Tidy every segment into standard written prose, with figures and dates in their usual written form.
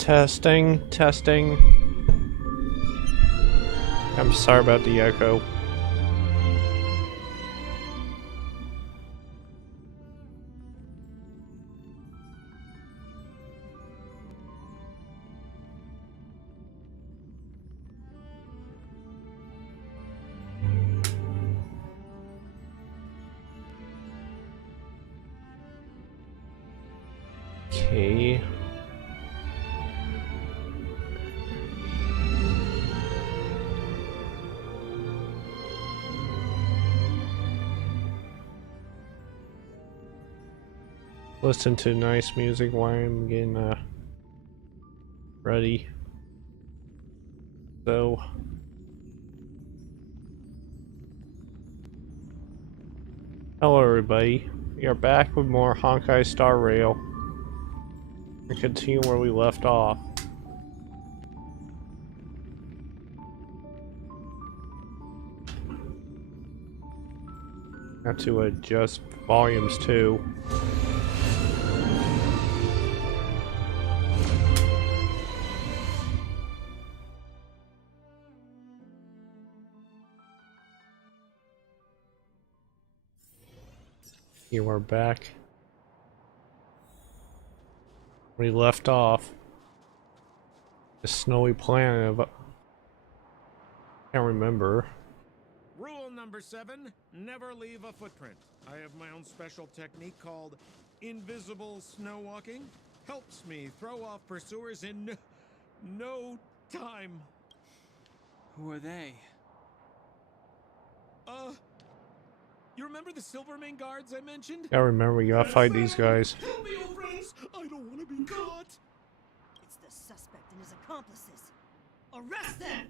Testing, testing. I'm sorry about the echo. Okay. Listen to nice music while I'm getting ready. So hello everybody. We are back with more Honkai Star Rail. We continue where we left off. Got to adjust volumes too. Here we're back. We left off. The snowy planet of... can't remember. Rule number 7, never leave a footprint. I have my own special technique called invisible snow walking. Helps me throw off pursuers in no time. Who are they? You remember the Silvermane guards I mentioned? I remember we gotta fight these guys. Help me, old friends! I don't want to be caught! It's the suspect and his accomplices. Arrest them!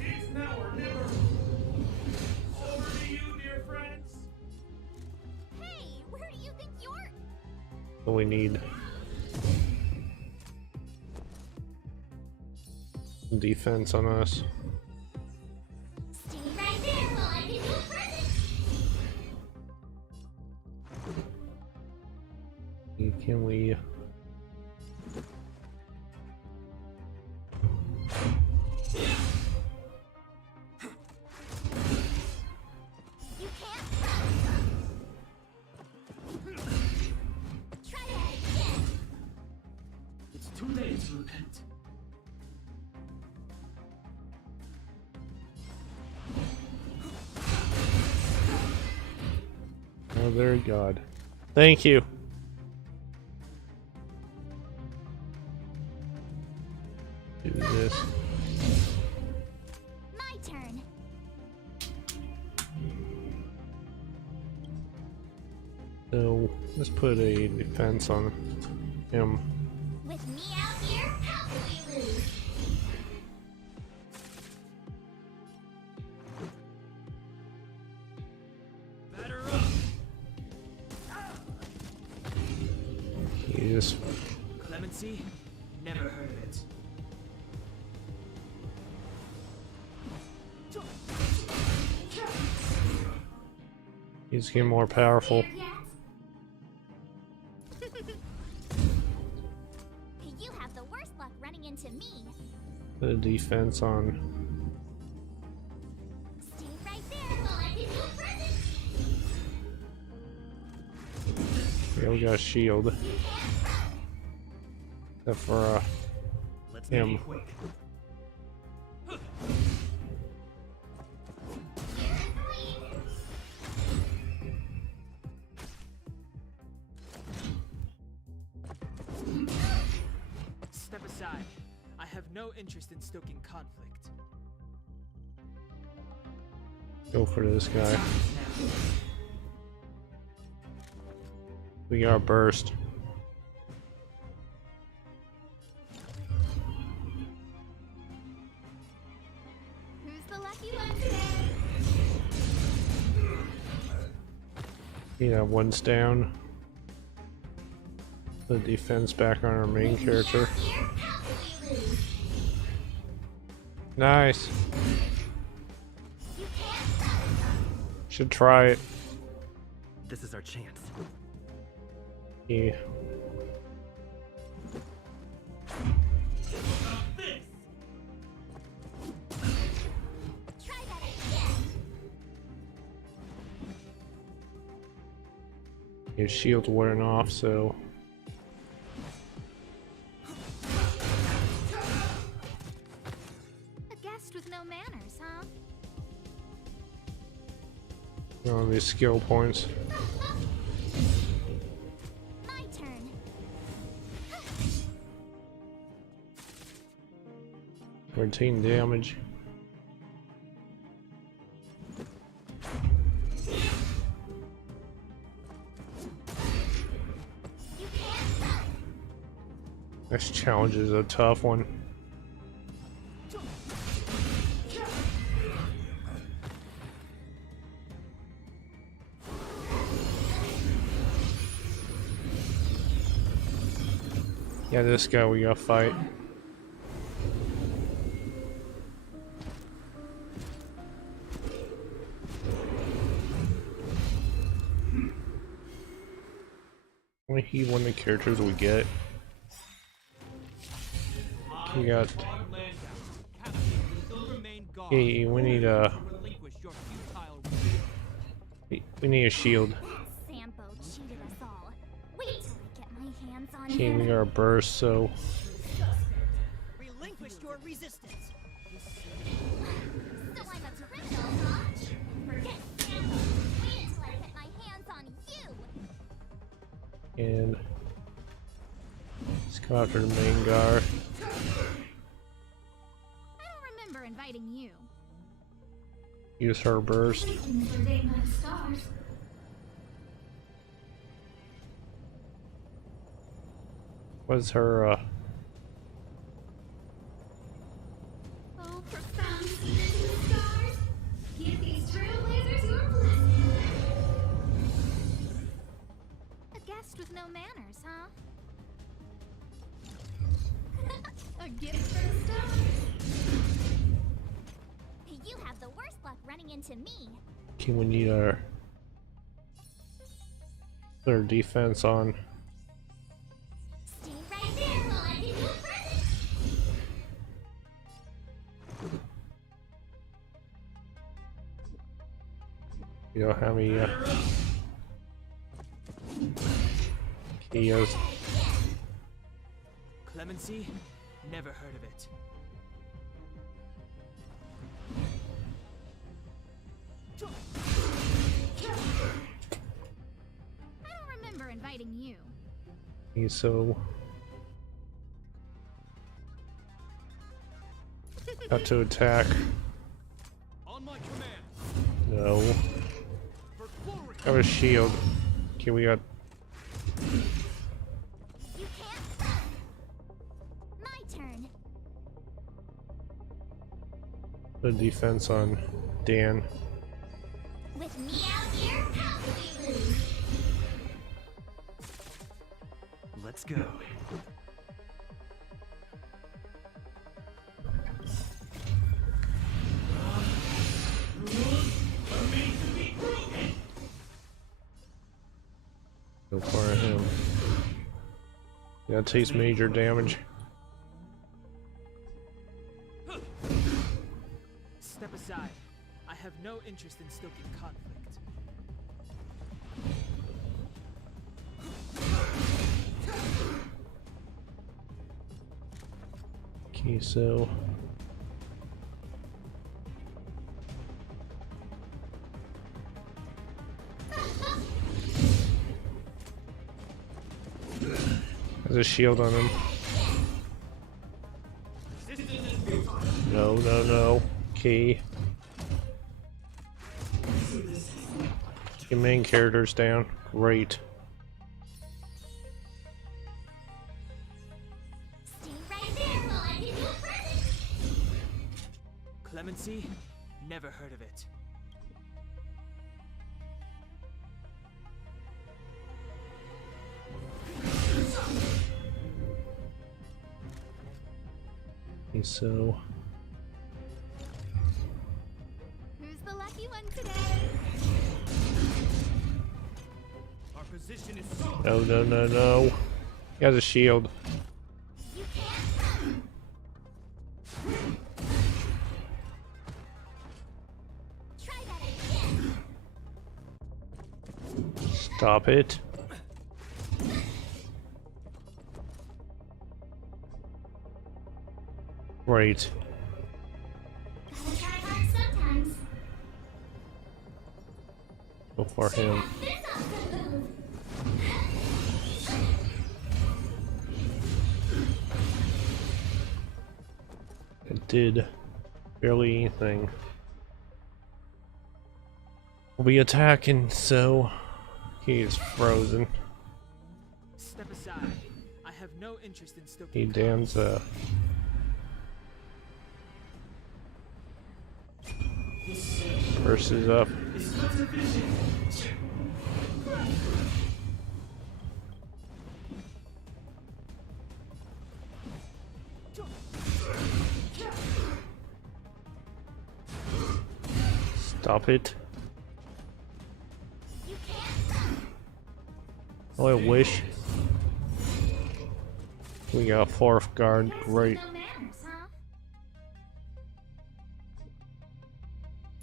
It's now or never. Over to you, dear friends. Hey, where do you think you're... What we need. Defense on us. Stay right there while I give you a present! Can we... You can't stop! Try that again! It's too late to repent. Oh, very God. Thank you. Do this. My turn! So, let's put a defense on him. With me out here, how can we lose? Batter up! He just... Clemency? Never heard of it. he's getting more powerful. You have the worst luck running into me. Put a defense on. Stay right there while I give you a present! Yeah, we got a shield. Except for Let's him. make it quick. Step aside. I have no interest in stoking conflict. Go for this guy. We got a burst. Who's the lucky one today? Yeah, one's down. The defense back on our main character. Nice. Should try it. This is our chance. Yeah. Try that again. His shield's wearing off, so A guest with no manners, huh? these skill points. My turn. 13 damage. You can't run. This challenge is a tough one. Yeah, this guy we gotta fight. Only he one of the characters we get. We got. Hey, we need we need a shield. Sampo cheated us all. Wait till I get my hands on Okay, him. we got our burst, so Relinquish your resistance. So I'm a criminal, huh? Forget Sampo. Wait until I get my hands on you. and let's go after the main guard. I don't remember inviting you. Use her burst. What's her Oh, profound stars. Give these trailblazers your blessing. A guest with no manners, huh? A gift for the stars. You have the worst luck running into me. Okay, we need our defense on. Stay right there while I give you a present. We don't have any Kias. Clemency? Never heard of it. I don't remember inviting you. Okay, so got to attack. On my command. No. For glory. Have a shield. Okay, we got You can't run. My turn. the defense on Dan. With me out here, how can we lose? Let's go. Go for him. Yeah, it takes major damage. Step aside. I have no interest in stoking conflict. Okay, so there's a shield on him. No, no, no. Okay. Your main character's down. Great. Stay right there while I give you a present. Clemency? Never heard of it. Okay, so Who's the lucky one today? Our position is so No, no, no, no. He has a shield. You can't run. Try that again. Stop it. Right. Gotta try hard sometimes. Go for him. This awesome move. It did barely anything. We'll be attacking, so he is frozen. Step aside. I have no interest in He stoking damns versus up. Stop it. You can't run. Oh, I wish. We got fourth guard. Great. No manners, huh?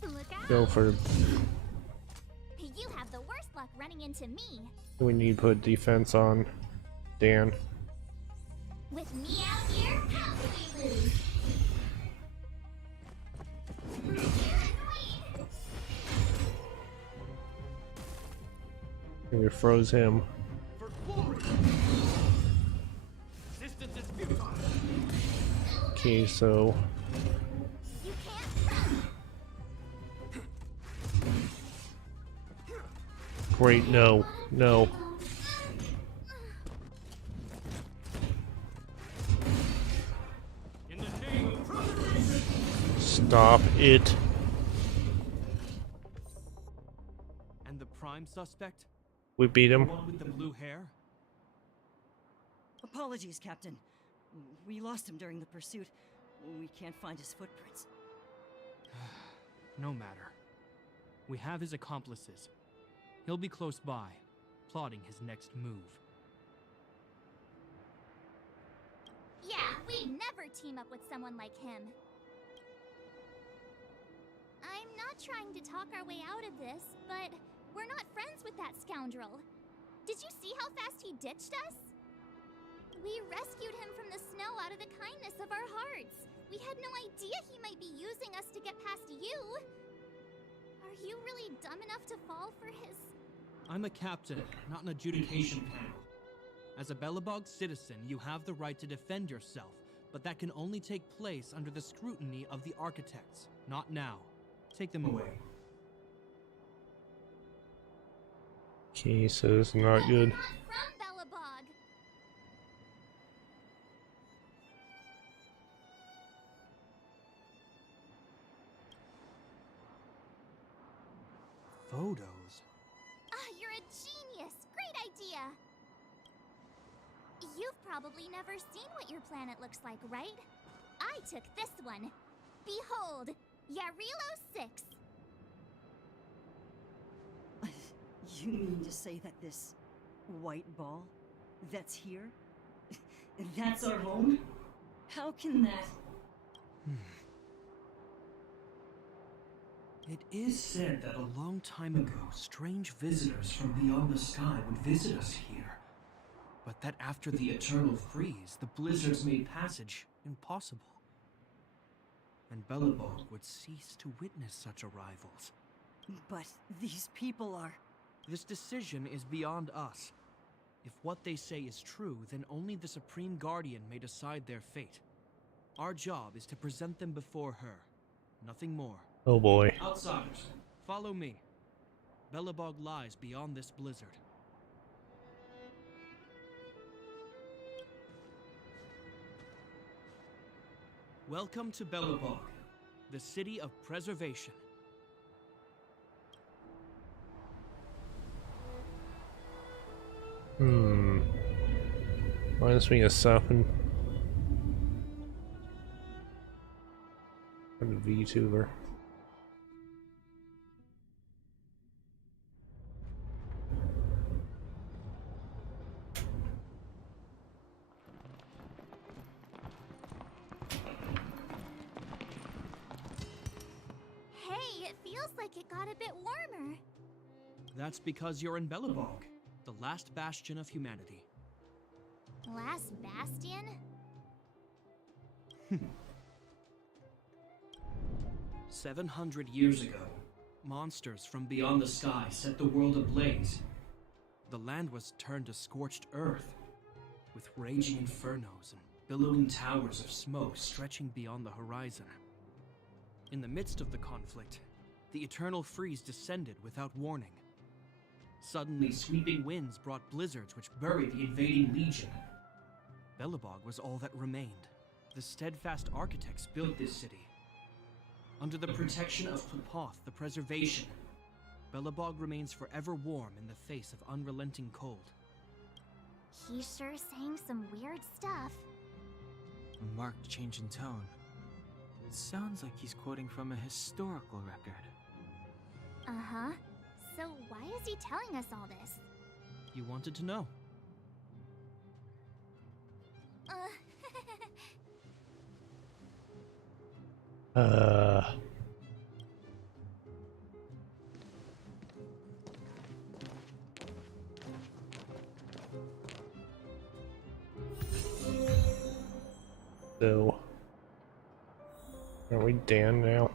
Look out. Go for. You have the worst luck running into me. We need to put defense on Dan. With me out here, how can we lose? You're annoying. And we froze him. For glory! Resistance is futile. Okay, so You can't run. great. No, no. In the name of preservation! Stop it. And the prime suspect? We beat The him. one with the blue hair? Apologies, Captain. We lost him during the pursuit. We can't find his footprints. No matter. We have his accomplices. He'll be close by, plotting his next move. Yeah, we'd never team up with someone like him. I'm not trying to talk our way out of this, but we're not friends with that scoundrel. Did you see how fast he ditched us? We rescued him from the snow out of the kindness of our hearts. We had no idea he might be using us to get past you. Are you really dumb enough to fall for his... I'm a captain, not an adjudication panel. As a Belobog citizen, you have the right to defend yourself, but that can only take place under the scrutiny of the architects, not now. Take them away. Okay, so this is not good. Not from Belobog. Photos? Ah, you're a genius! Great idea! You've probably never seen what your planet looks like, right? I took this one. Behold, Yarilo 6. You mean to say that this white ball that's here, that's our home? How can that... It is said that a long time ago, strange visitors from beyond the sky would visit us here. But that after the eternal freeze, the blizzards made passage impossible. And Belobog would cease to witness such arrivals. But these people are... This decision is beyond us. If what they say is true, then only the Supreme Guardian may decide their fate. Our job is to present them before her. Nothing more. Oh boy. Outsiders, follow me. Belobog lies beyond this blizzard. Welcome to Belobog, the city of preservation. Reminds me of something. I'm a VTuber. like it got a bit warmer. That's because you're in Belobog, the last bastion of humanity. Last bastion? 700 years ago, monsters from beyond the sky set the world ablaze. The land was turned to scorched earth, with raging infernos and billowing towers of smoke stretching beyond the horizon. In the midst of the conflict, the eternal freeze descended without warning. Suddenly, sweeping winds brought blizzards which buried the invading legion. Belobog was all that remained. The steadfast architects built this city. Under the protection of Klapoth, the Preservation, Belobog remains forever warm in the face of unrelenting cold. He's sure saying some weird stuff. A marked change in tone. It sounds like he's quoting from a historical record. Uh-huh. So why is he telling us all this? You wanted to know. So, are we Dan now?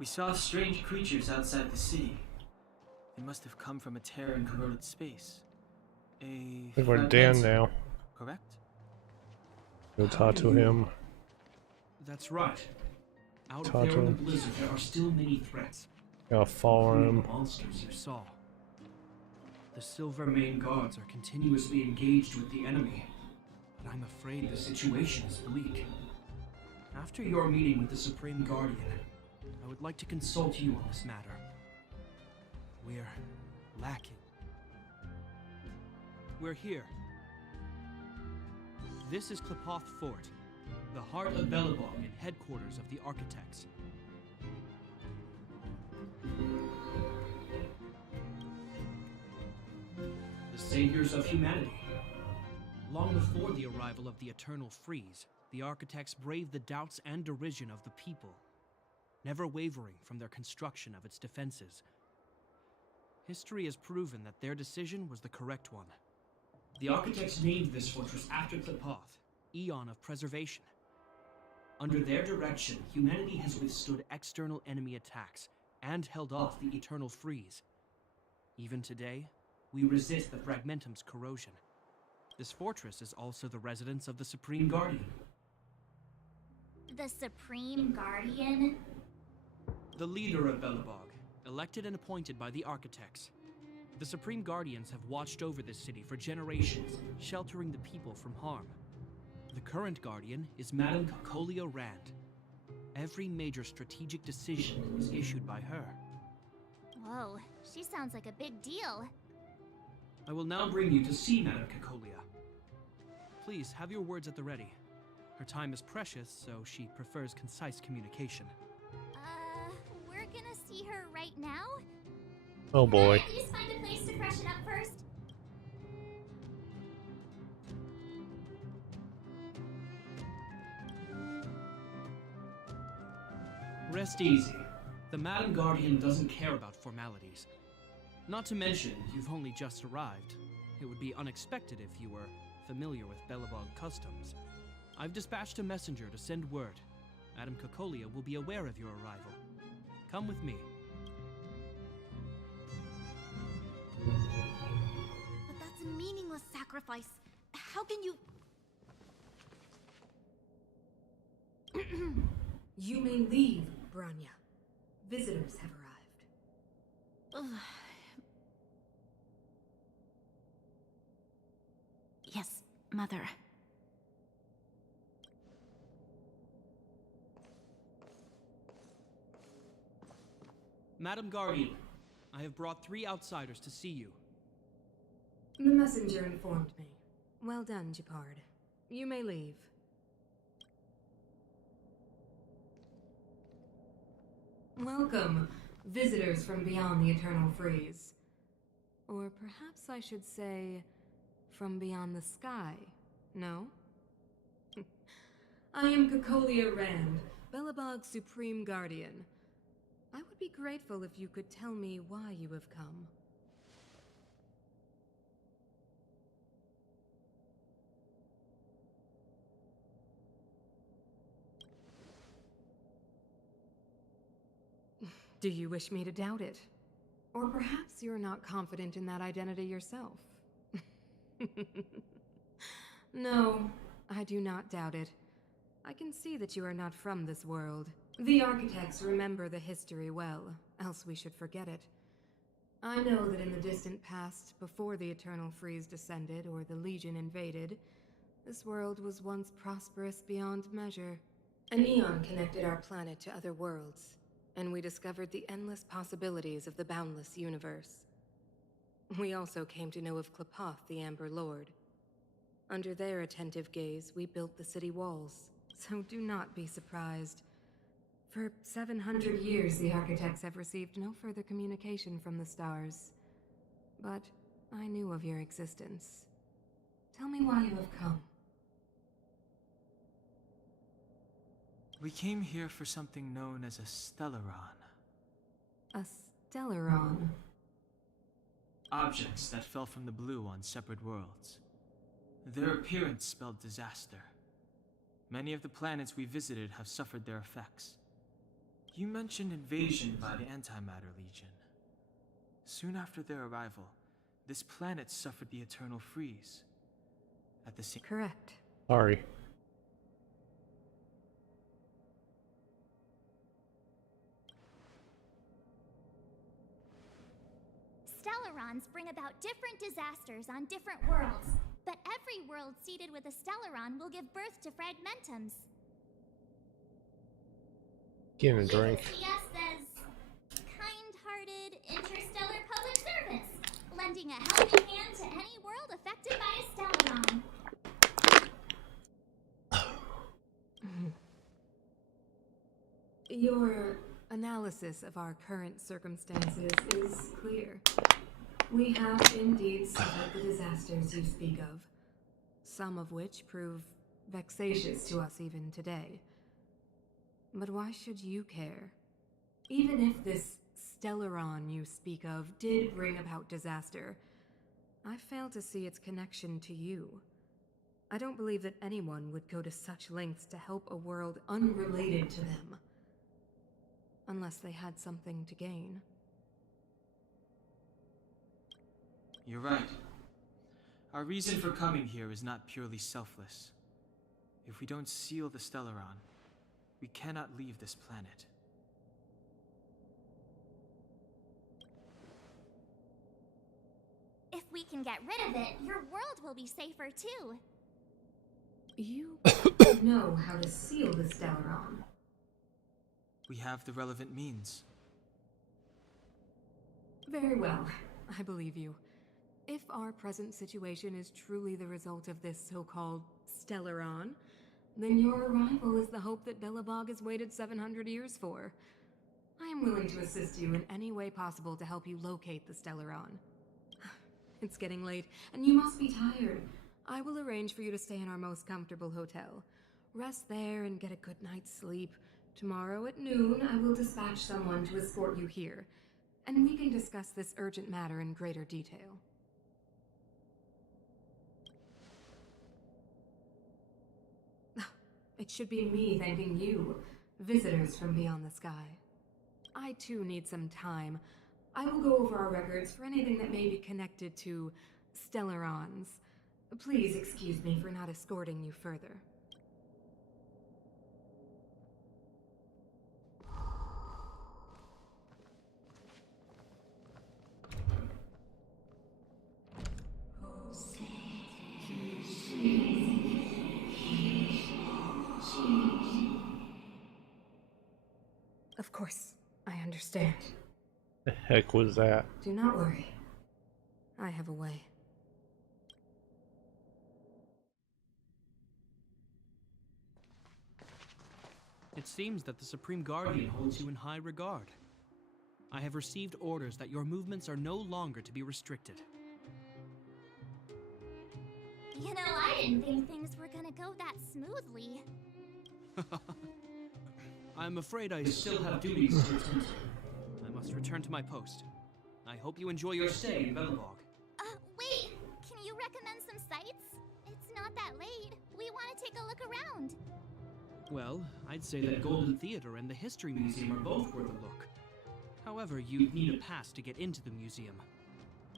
We saw strange creatures outside the city. They must have come from a tear in corroded space. I think we're Dan now. Correct? Go talk to him. That's right. Out Talk there to in the him. blizzard, there are still many threats. Gotta follow Including him. the monsters you saw. The Silver Mane Guards are continuously engaged with the enemy, but I'm afraid the situation is bleak. After your meeting with the Supreme Guardian, I would like to consult you on this matter. We're lacking. We're here. This is Klapoth Fort, the heart of Belobog and headquarters of the Architects. The saviors of humanity. Long before the arrival of the Eternal Freeze, the Architects braved the doubts and derision of the people, never wavering from their construction of its defenses. History has proven that their decision was the correct one. The Architects named this fortress after Klapoth, Eon of Preservation. Under their direction, humanity has withstood external enemy attacks and held off the Eternal Freeze. Even today, we resist the Fragmentum's corrosion. This fortress is also the residence of the Supreme Guardian. The Supreme Guardian? The leader of Belobog, elected and appointed by the Architects. The Supreme Guardians have watched over this city for generations, sheltering the people from harm. The current Guardian is Madame Cocolia Rand. Every major strategic decision is issued by her. Whoa, she sounds like a big deal. I will now bring you to see Madame Cocolia. Please, have your words at the ready. Her time is precious, so she prefers concise communication. We're gonna see her right now? Oh boy. Can I please find a place to freshen up first? Rest easy. The Madam Guardian doesn't care about formalities. Not to mention, you've only just arrived. It would be unexpected if you were familiar with Belobog customs. I've dispatched a messenger to send word. Madame Cocolia will be aware of your arrival. Come with me. But that's a meaningless sacrifice. How can you... You may leave, Branya. Visitors have arrived. Yes, Mother. Madam Guardian, I have brought 3 outsiders to see you. The messenger informed me. Well done, Japard. You may leave. Welcome, visitors from beyond the Eternal Freeze. Or perhaps I should say, from beyond the sky, no? I am Cocolia Rand, Belobog's Supreme Guardian. I would be grateful if you could tell me why you have come. Do you wish me to doubt it? Or perhaps you're not confident in that identity yourself? No, I do not doubt it. I can see that you are not from this world. The architects remember the history well, else we should forget it. I know that in the distant past, before the Eternal Freeze descended or the Legion invaded, this world was once prosperous beyond measure. An eon connected our planet to other worlds, and we discovered the endless possibilities of the boundless universe. We also came to know of Klapoth, the Amber Lord. Under their attentive gaze, we built the city walls, so do not be surprised. For 700 years, the architects have received no further communication from the stars. But I knew of your existence. Tell me why you have come. We came here for something known as a Stellaron. A Stellaron? Objects that fell from the blue on separate worlds. Their appearance spelled disaster. Many of the planets we visited have suffered their effects. You mentioned invasion by the Antimatter Legion. Soon after their arrival, this planet suffered the Eternal Freeze. At the same— Correct. Sorry. Stellarons bring about different disasters on different worlds, but every world seeded with a Stellaron will give birth to fragmentums. Getting a drink. You can see us as kind-hearted interstellar public servants, lending a helping hand to any world affected by a Stellaron. Your analysis of our current circumstances is clear. We have indeed suffered the disasters you speak of, some of which prove vexatious to us even today. But why should you care? Even if this Stellaron you speak of did bring about disaster, I fail to see its connection to you. I don't believe that anyone would go to such lengths to help a world unrelated to them. Unless they had something to gain. You're right. Our reason for coming here is not purely selfless. If we don't seal the Stellaron, we cannot leave this planet. If we can get rid of it, your world will be safer too. You know how to seal the Stellaron. We have the relevant means. Very well. I believe you. If our present situation is truly the result of this so-called Stellaron, then your arrival is the hope that Belobog has waited 700 years for. I am willing to assist you in any way possible to help you locate the Stellaron. It's getting late, and you must be tired. I will arrange for you to stay in our most comfortable hotel. Rest there and get a good night's sleep. Tomorrow at noon, I will dispatch someone to escort you here, and we can discuss this urgent matter in greater detail. It should be me thanking you, visitors from beyond the sky. I too need some time. I will go over our records for anything that may be connected to Stellarons. Please excuse me for not escorting you further. Of course, I understand. The heck was that? Do not worry. I have a way. It seems that the Supreme Guardian holds you in high regard. I have received orders that your movements are no longer to be restricted. You know, I didn't think things were gonna go that smoothly. I'm afraid I still have duties to attend to. must return to my post. I hope you enjoy your stay in Belobog. Wait! Can you recommend some sites? It's not that late. We want to take a look around. Well, I'd say that Golden Theater and the History Museum are both worth a look. However, you'd need a pass to get into the museum.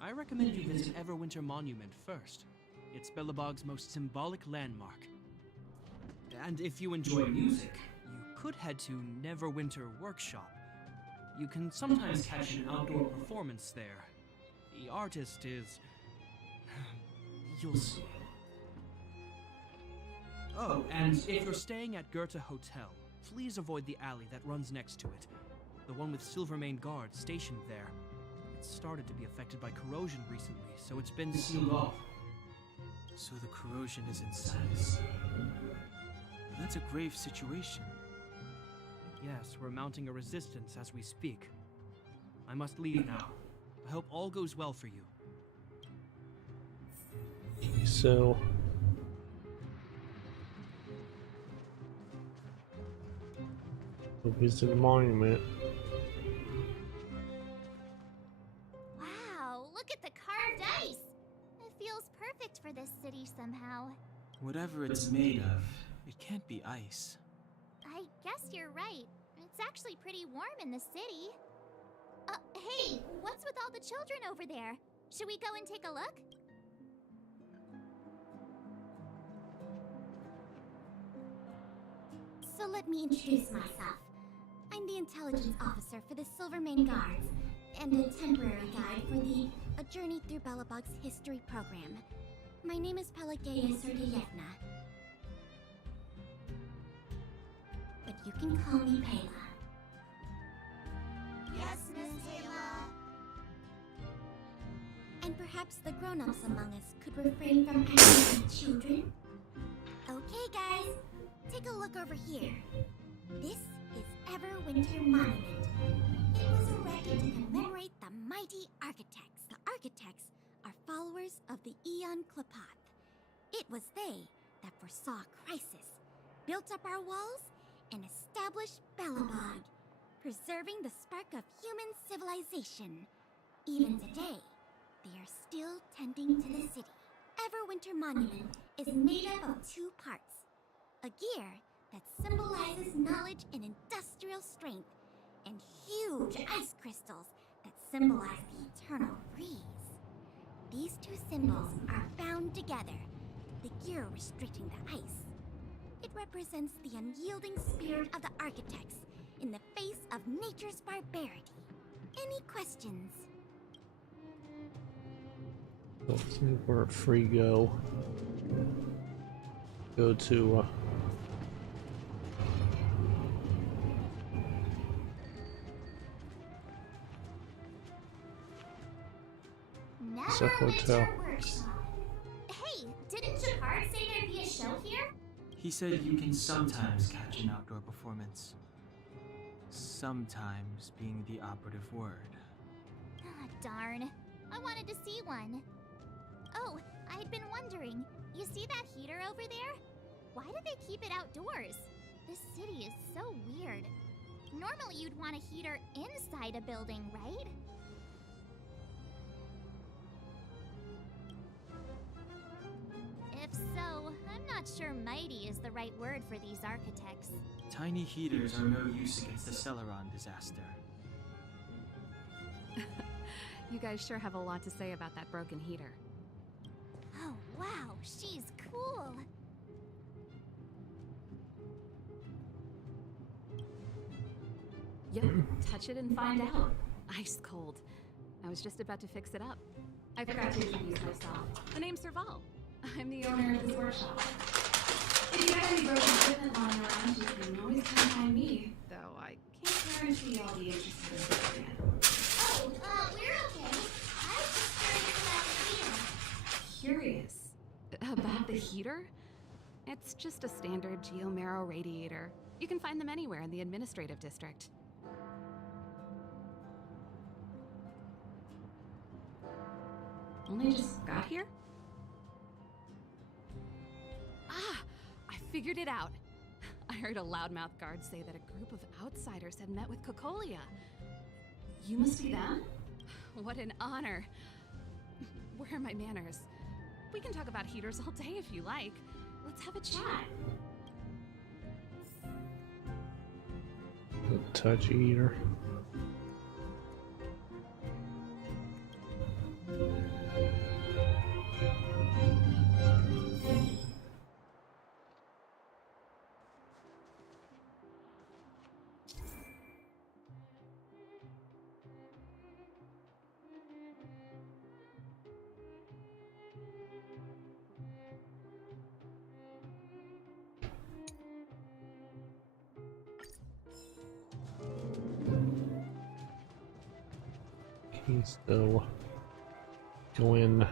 I recommend you visit Everwinter Monument first. It's Belobog's most symbolic landmark. And if you enjoy music, you could head to Neverwinter Workshop. You can sometimes catch an outdoor performance there. The artist is... you'll see. Oh, and if you're staying at Goethe Hotel, please avoid the alley that runs next to it. The one with Silvermane guards stationed there. It started to be affected by corrosion recently, so it's been sealed off. So the corrosion is inside. That's a grave situation. Yes, we're mounting a resistance as we speak. I must leave now. I hope all goes well for you. So... we'll visit the monument. Wow, look at the carved ice! It feels perfect for this city somehow. Whatever it's made of, it can't be ice. I guess you're right. It's actually pretty warm in the city. Hey, what's with all the children over there? Should we go and take a look? So let me introduce myself. I'm the intelligence officer for the Silvermane Guards, and a temporary guide for the A Journey Through Belobog's History program. My name is Pelageya Sergeyevna. But you can call me Pela. Yes, Miss Taylor. And perhaps the grown-ups among us could refrain from acting like children. Okay, guys, take a look over here. This is Everwinter Monument. It was erected to commemorate the mighty architects. The architects are followers of the Aeon Klapath. It was they that foresaw crisis, built up our walls, and established Belobog, preserving the spark of human civilization. Even today, they are still tending to the city. Everwinter Monument is made up of two parts. A gear that symbolizes knowledge and industrial strength, and huge ice crystals that symbolize the eternal freeze. These two symbols are bound together, the gear restricting the ice. It represents the unyielding spirit of the architects in the face of nature's barbarity. Any questions? I think we're a free go. Go to it's a hotel. Hey, didn't Jacquard say there'd be a show here? He said you can sometimes catch an outdoor performance. Sometimes being the operative word. Ah, darn. I wanted to see one. Oh, I'd been wondering. You see that heater over there? Why do they keep it outdoors? This city is so weird. Normally you'd want a heater inside a building, right? If so, I'm not sure mighty is the right word for these architects. Tiny heaters are no use against the Celeron disaster. You guys sure have a lot to say about that broken heater. Oh, wow, she's cool. Yep, touch it and find out. Ice cold. I was just about to fix it up. I forgot to introduce myself. My name's Serval. I'm the owner of this workshop. If you have any broken equipment lying around, you can always come find me. Though I can't guarantee I'll be interested in fixing it. Oh, we're okay. I was just curious about the heater. Curious? About the heater? It's just a standard geomarrow radiator. You can find them anywhere in the administrative district. Only just got here? Ah! I figured it out! I heard a loudmouth guard say that a group of outsiders had met with Cocolia. You must be them? What an honor. Where are my manners? We can talk about heaters all day if you like. Let's have a chat. The touch eater. He's still going.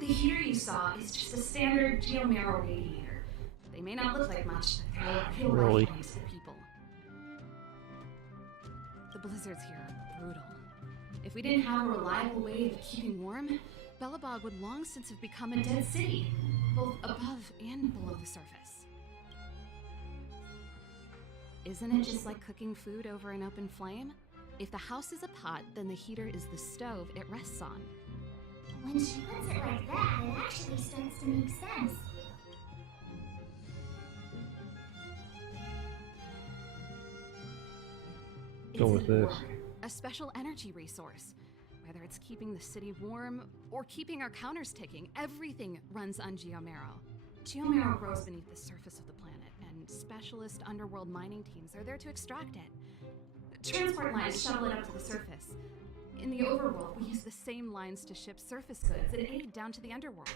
The heater you saw is just a standard geomarrow radiator. They may not look like much, but they're real Really? lifelines to people. The blizzards here are brutal. If we didn't have a reliable way of keeping warm, Belobog would long since have become a dead city, both above and below the surface. Isn't it just like cooking food over an open flame? If the house is a pot, then the heater is the stove it rests on. When she puts it like that, it actually starts to make sense. Go with It's this. warm, a special energy resource. Whether it's keeping the city warm or keeping our counters ticking, everything runs on geomarrow. Geomarrow grows beneath the surface of the planet, and specialist underworld mining teams are there to extract it. Transport lines shuttle it up to the surface. In the overworld, we use the same lines to ship surface goods that aid down to the underworld.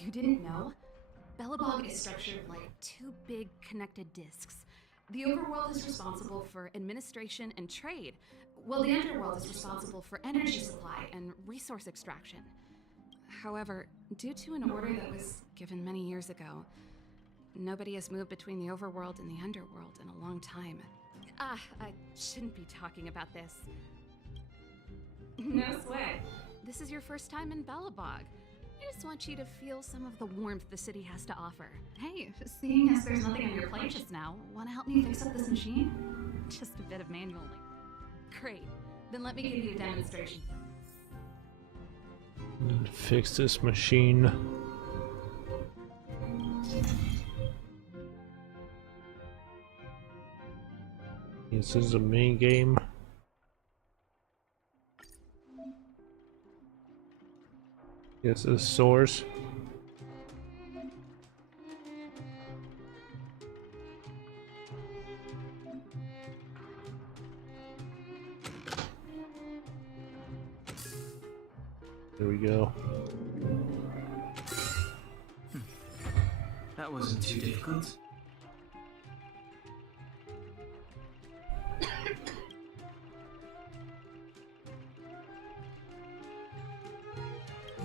You didn't know? Belobog is structured like two big connected discs. The overworld is responsible for administration and trade, while the underworld is responsible for energy supply and resource extraction. However, due to an order that was given many years ago, nobody has moved between the overworld and the underworld in a long time. I shouldn't be talking about this. No sweat. This is your first time in Belobog. I just want you to feel some of the warmth the city has to offer. Hey, seeing as there's nothing on your plate just now, want to help me fix up this machine? Just a bit of manual labor. Great. Then let me give you a demonstration. Fix this machine. This is a main game. This is source. There we go. That wasn't too difficult.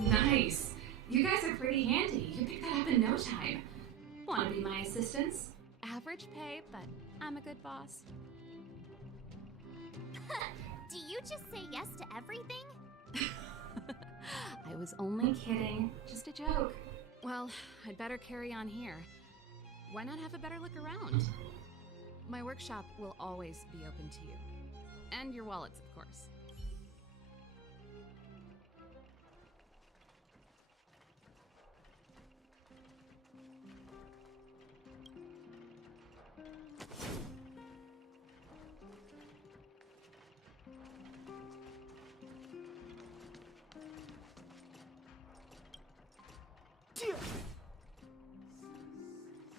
Nice. You guys are pretty handy. You picked that up in no time. Want to be my assistants? Average pay, but I'm a good boss. Do you just say yes to everything? I was only kidding. Just a joke. Well, I'd better carry on here. Why not have a better look around? My workshop will always be open to you. And your wallets, of course.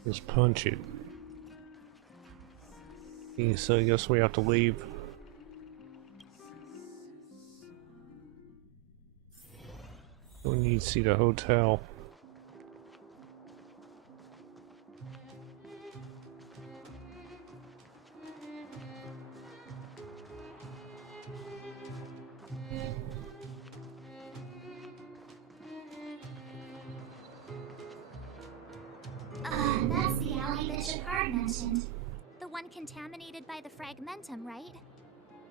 Just punch it. Okay, so I guess we have to leave. We need to see the hotel. That's the alley that Shepard mentioned. The one contaminated by the fragmentum, right?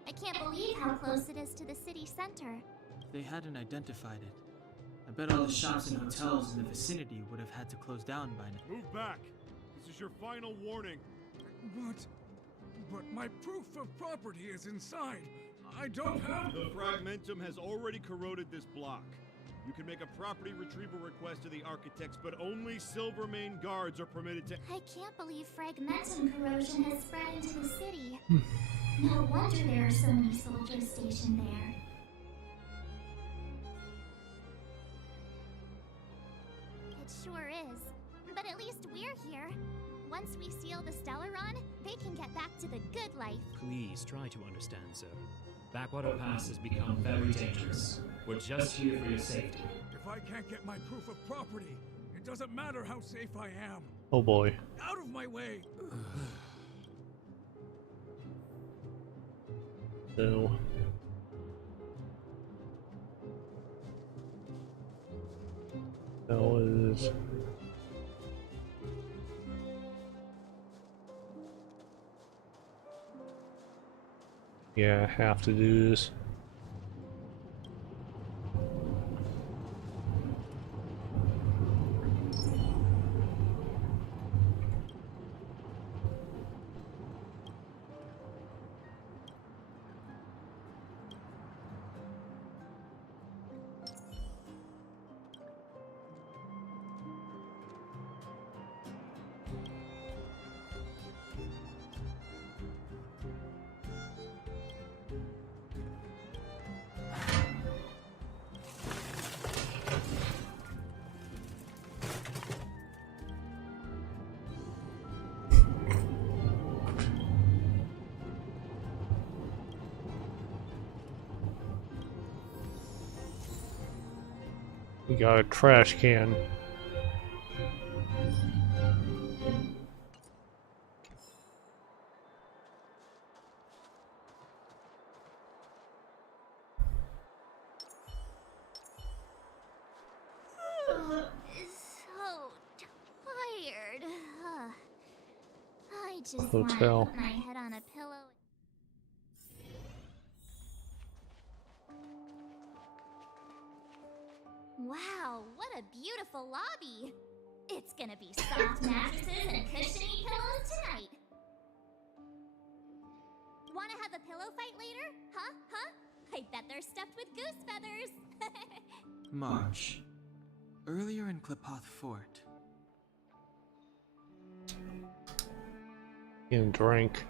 I can't believe how close it is to the city center. They hadn't identified it. I bet all the shops and hotels in the vicinity would have had to close down by now. Move back. This is your final warning. But my proof of property is inside. I don't have... The fragmentum has already corroded this block. You can make a property retrieval request to the architects, but only Silvermane guards are permitted to... I can't believe fragmentum corrosion has spread into the city. No wonder there are so many soldiers stationed there. It sure is. But at least we're here. Once we seal the Stellaron, they can get back to the good life. Please try to understand, sir. Backwater Pass has become very dangerous. We're just here for your safety. If I can't get my proof of property, it doesn't matter how safe I am. Oh boy. Out of my way! So... That is... Yeah, I have to do this. We got a trash can. So tired. I just want to Hotel. put my head on a pillow. Wow, what a beautiful lobby! It's gonna be soft mattresses and cushiony pillows tonight. Wanna have a pillow fight later? Huh? Huh? I bet they're stuffed with goose feathers. March. Earlier in Klipoth Fort. And drink.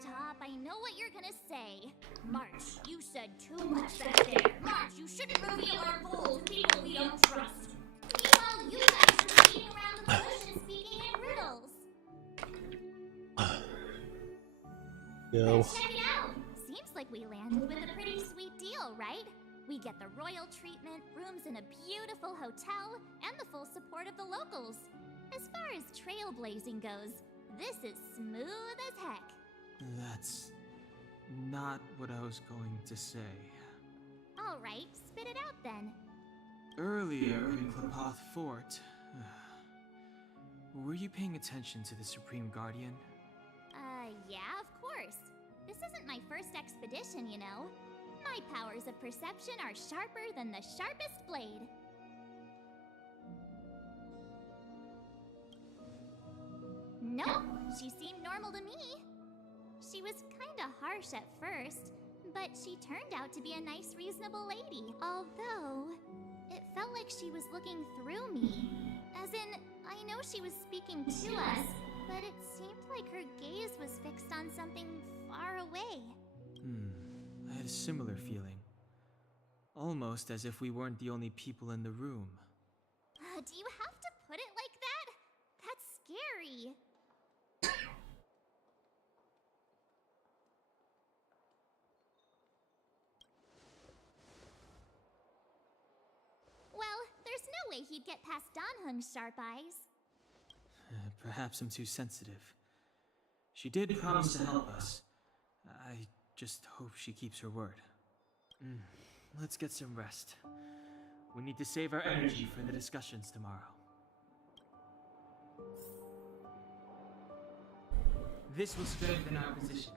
Stop, I know what you're gonna say. March, you said too much back there. March, you shouldn't reveal our goals to people we don't trust. Meanwhile, you guys are beating around the bush and speaking in riddles. Yo. Let's check it out. Seems like we landed with a pretty sweet deal, right? We get the royal treatment, rooms in a beautiful hotel, and the full support of the locals. As far as trailblazing goes, this is smooth as heck. That's not what I was going to say. Alright, spit it out then. Earlier in Klipoth Fort, were you paying attention to the Supreme Guardian? Yeah, of course. This isn't my first expedition, you know. My powers of perception are sharper than the sharpest blade. Nope, she seemed normal to me. She was kinda harsh at first, but she turned out to be a nice, reasonable lady. Although, it felt like she was looking through me. As in, I know she was speaking to us, but it seemed like her gaze was fixed on something far away. I had a similar feeling. Almost as if we weren't the only people in the room. Do you have to put it like that? That's scary. Well, there's no way he'd get past Danhung's sharp eyes. Perhaps I'm too sensitive. She did promise to help us. I just hope she keeps her word. Let's get some rest. We need to save our energy for the discussions tomorrow. This will strengthen our position.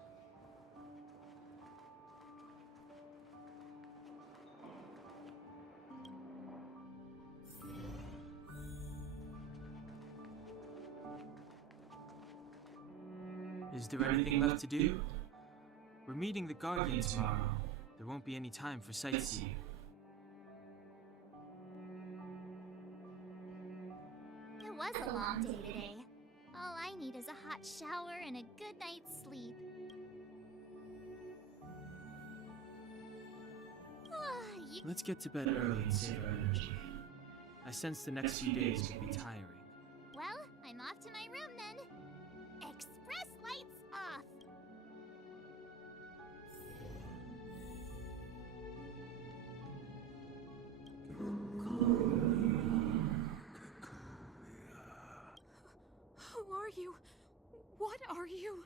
Is there anything left to do? We're meeting the Guardian tomorrow. There won't be any time for sightseeing. It was a long day today. All I need is a hot shower and a good night's sleep. Let's get to bed early and save our energy. I sense the next few days will be tiring. Well, I'm off to my room then. Express lights off! Who are you? What are you?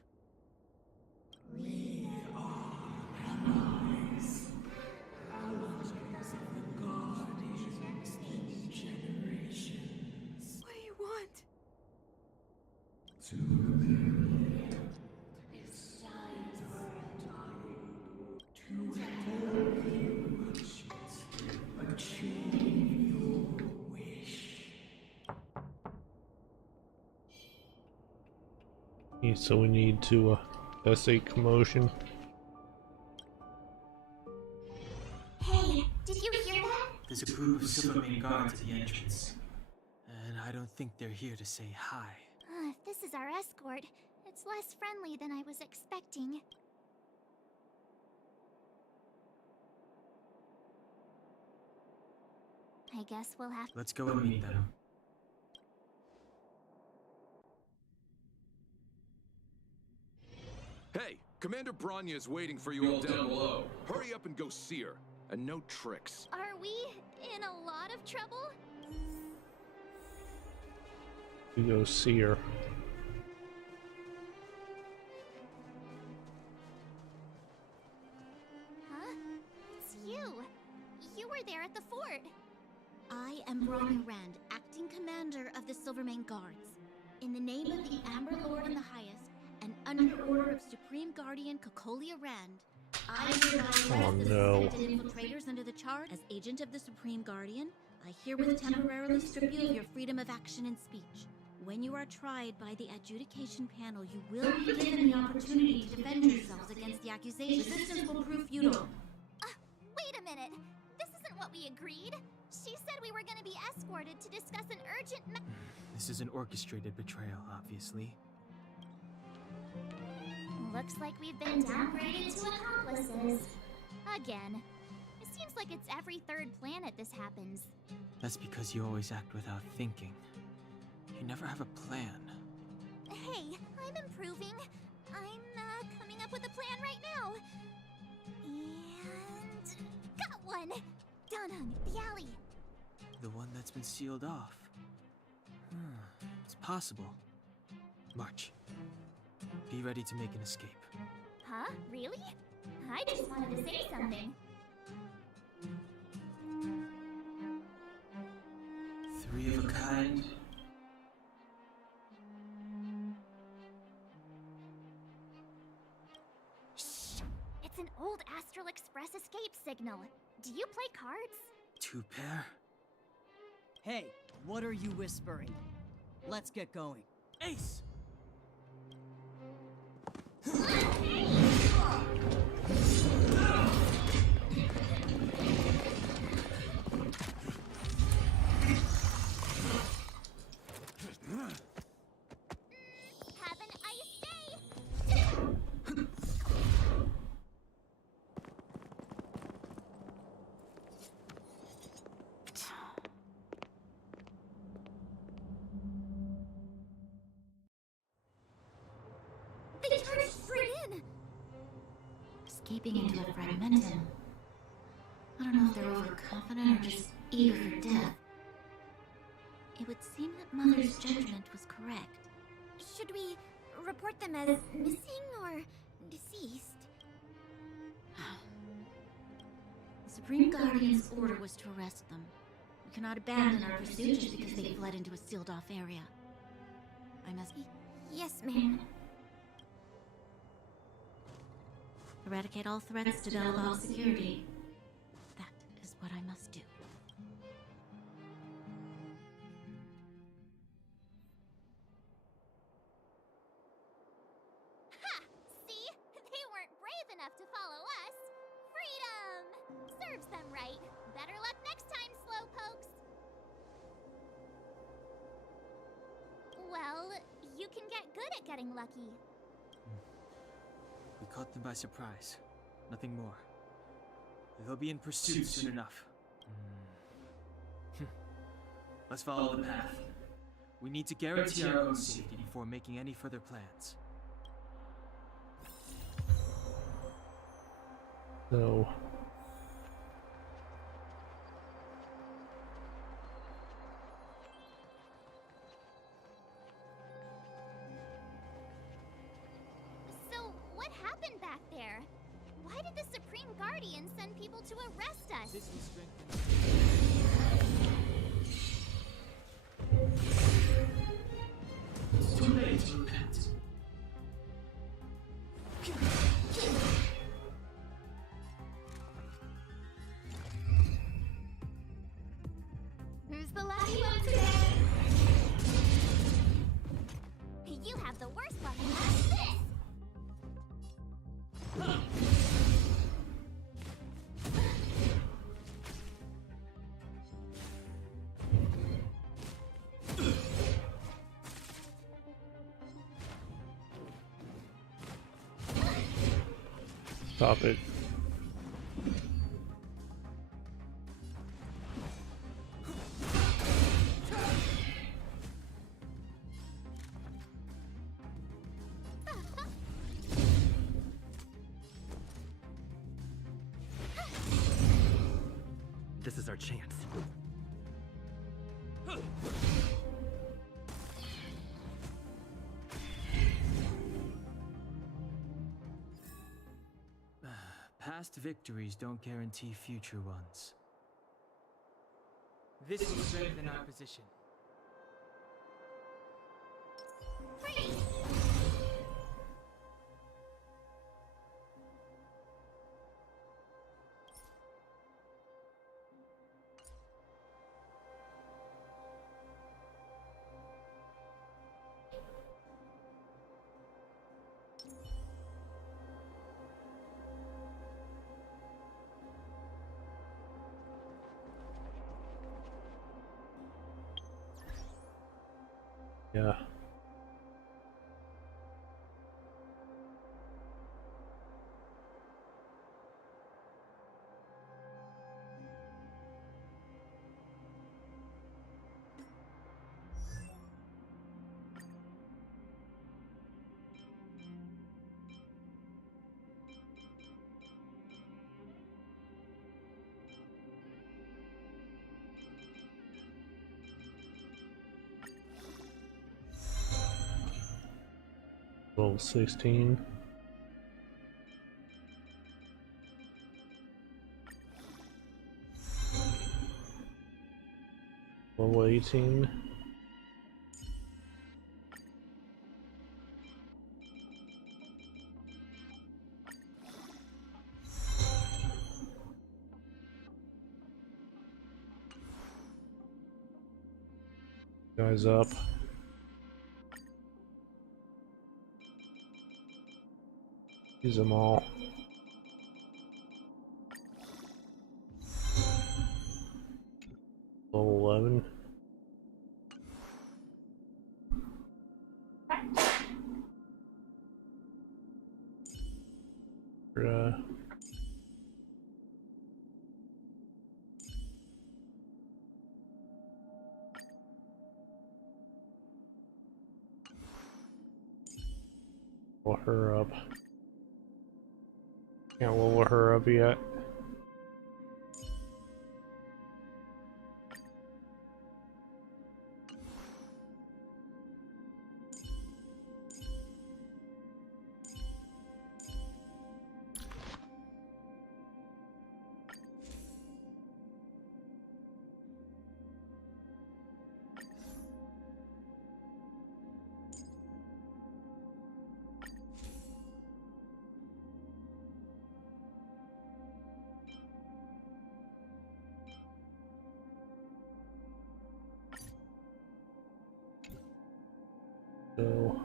We are allies. Allies of the Guardians in generations. What do you want? To build this time to help you achieve your wish. Yeah, so we need to essay commotion. Hey, did you hear that? There's a group of Silvermane guards at the entrance. And I don't think they're here to say hi. If this is our escort, it's less friendly than I was expecting. I guess we'll have Let's go and meet them. Hey, Commander Bronya is waiting for you all down below. Hurry up and go see her. And no tricks. Are we in a lot of trouble? We go see her. Huh? It's you. You were there at the fort. I am Bronya Rand, acting commander of the Silvermane Guards. In the name of the Amber Lord in the Highest, and under order of Supreme Guardian Kokolia Rand, I hereby Oh, arrest the no. suspected infiltrators under the charge. As agent of the Supreme Guardian, I herewith temporarily strip you of your freedom of action and speech. When you are tried by the adjudication panel, you will be given the opportunity to defend yourselves against the accusations. Resistance will prove futile. Wait a minute. This isn't what we agreed. She said we were going to be escorted to discuss an urgent This is an orchestrated betrayal, obviously. Looks like we've been downgraded to accomplices. Again. It seems like it's every third planet this happens. That's because you always act without thinking. You never have a plan. Hey, I'm improving. I'm coming up with a plan right now. And got one! Donhung, the alley. The one that's been sealed off. It's possible. March. Be ready to make an escape. Huh? Really? I just wanted to say something. Three of a kind. Shh! It's an old Astral Express escape signal. Do you play cards? Two pair. Hey, what are you whispering? Let's get going. Ace! Have an ice day! They charged straight in! Escaping into a fragmentum. I don't know if they're overconfident or just eager for death. It would seem that Mother's judgment was correct. Should we report them as missing or deceased? The Supreme Guardian's order was to arrest them. We cannot abandon our pursuit just because they fled into a sealed-off area. I must Yes, ma'am. eradicate all threats to Belobog's security. That is what I must do. serves them right. Better luck next time, slowpokes. Well, you can get good at getting lucky. We caught them by surprise. Nothing more. They'll be in pursuit soon enough. Let's follow the path. We need to guarantee our own safety before making any further plans. So So, what happened back there? Why did the Supreme Guardian send people to arrest us? This will strengthen. It's too late to repent. Who's the lucky one today? You have the worst luck. How's this? stop it. This is our chance. Past victories don't guarantee future ones. This will strengthen our position. Freeze! Yeah. Level 16. Level 18. Guys up. Use them all. Level 11. Level her up. Can't level her up yet. So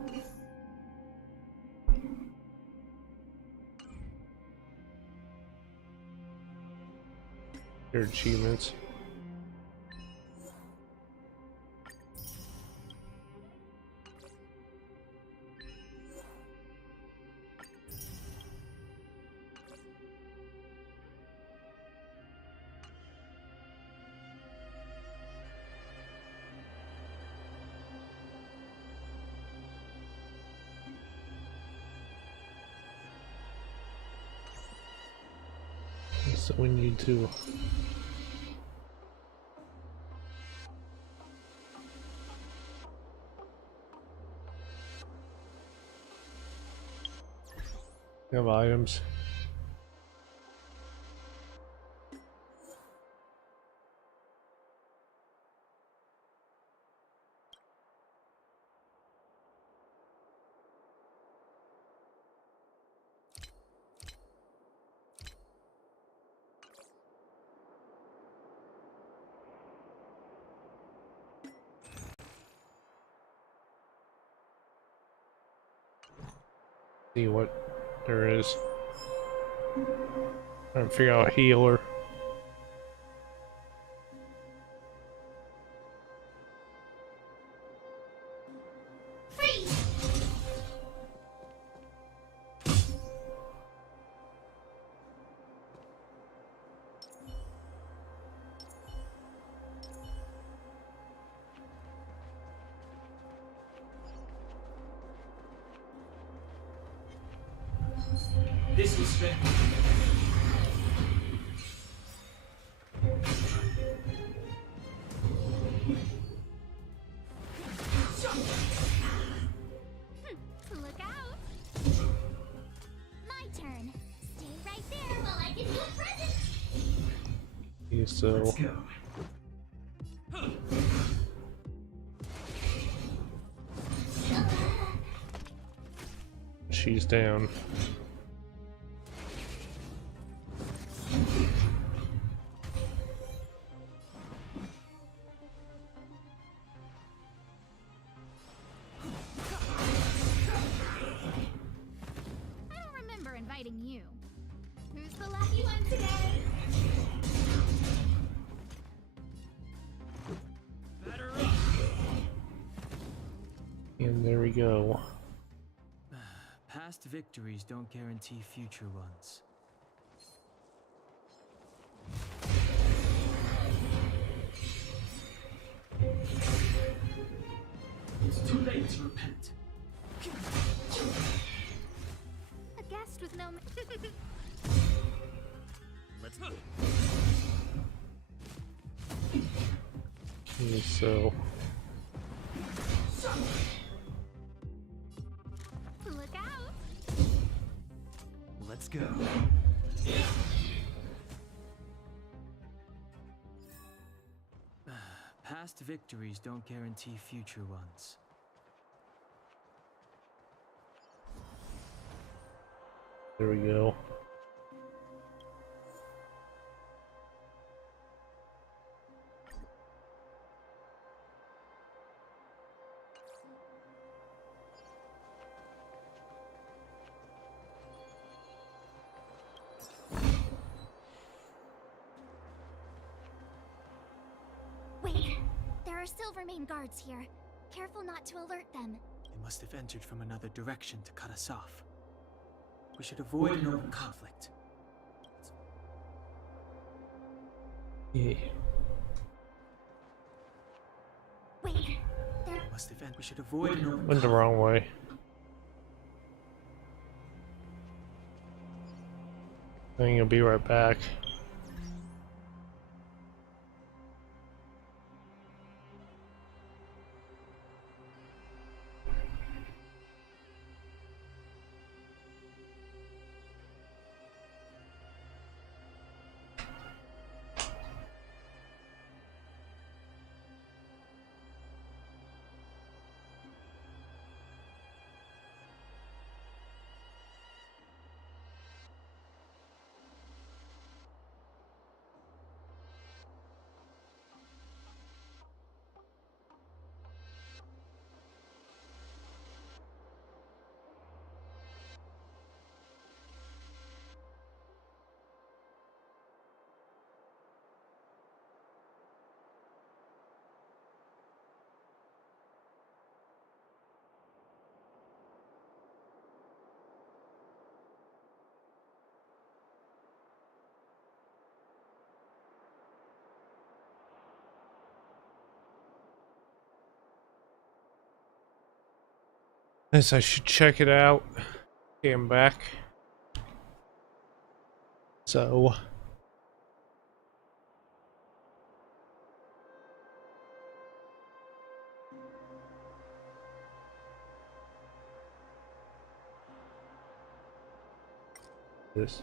Your achievements. So we need to have items. See what there is. Trying to figure out a healer. This will strengthen you. Look out! My turn. Stay right there while I give you a present. Okay, so Let's go. she's down. I don't remember inviting you. Who's the lucky one today? And there we go. Past victories don't guarantee future ones. It's too late to repent. A guest with no. Let's Okay, so Look out! Let's go. Past victories don't guarantee future ones. there we go. Wait, there are Silvermane guards here. Careful not to alert them. They must have entered from another direction to cut us off. We should avoid an open conflict. Yeah. Wait, there. Must have entered. We should avoid an open Went the wrong way. I think you'll be right back. Guess I should check it out. Okay, I'm back. So this.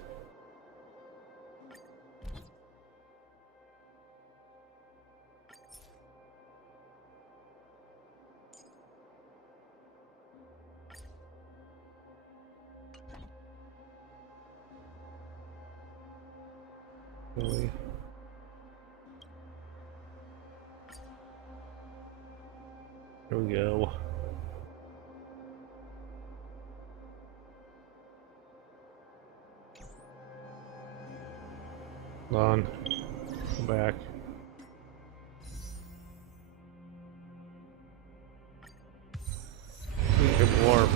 Really? Here we go. Hold on. Come back. We can warp.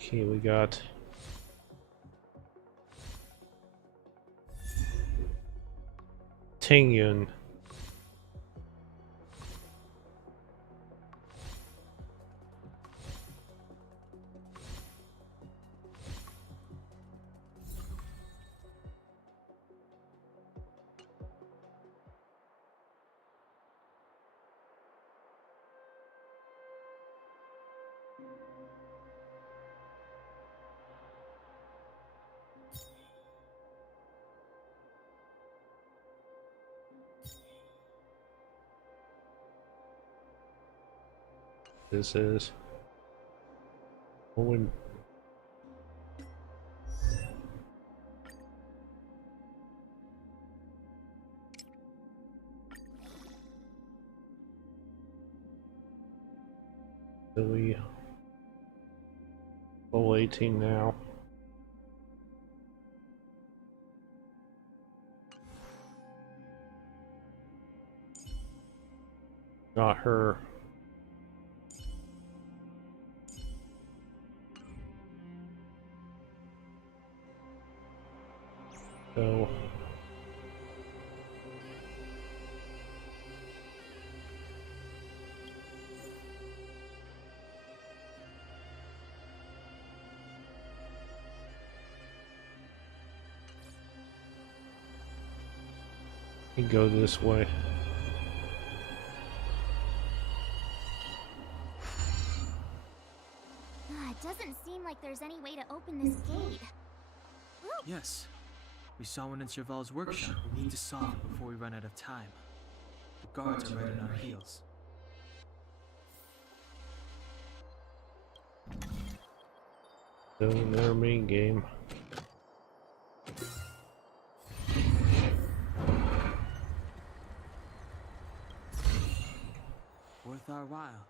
Okay, we got Tingyun. This is when we level 18 now. Got her. So we go this way. It doesn't seem like there's any way to open this gate. Yes. We saw one in Serval's workshop. We need to solve it before we run out of time. The guards are right on our heels. So their main game. Worth our while.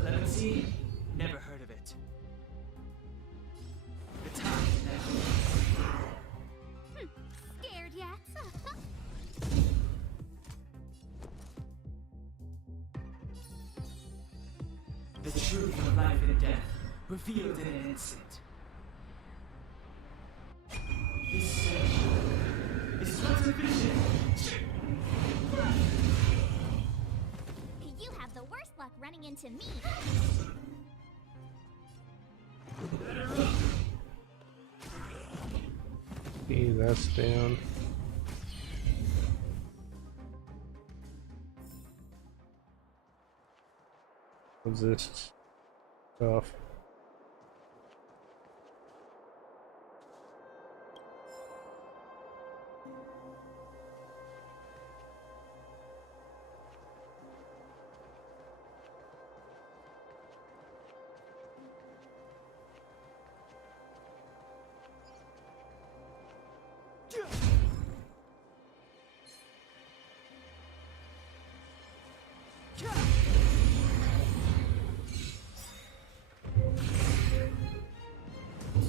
Clemency? Never heard of it. The time now. Scared yet? The truth of life and death, revealed in an instant. This search is not sufficient. You have the worst luck running into me. Okay, that's down. What's this stuff?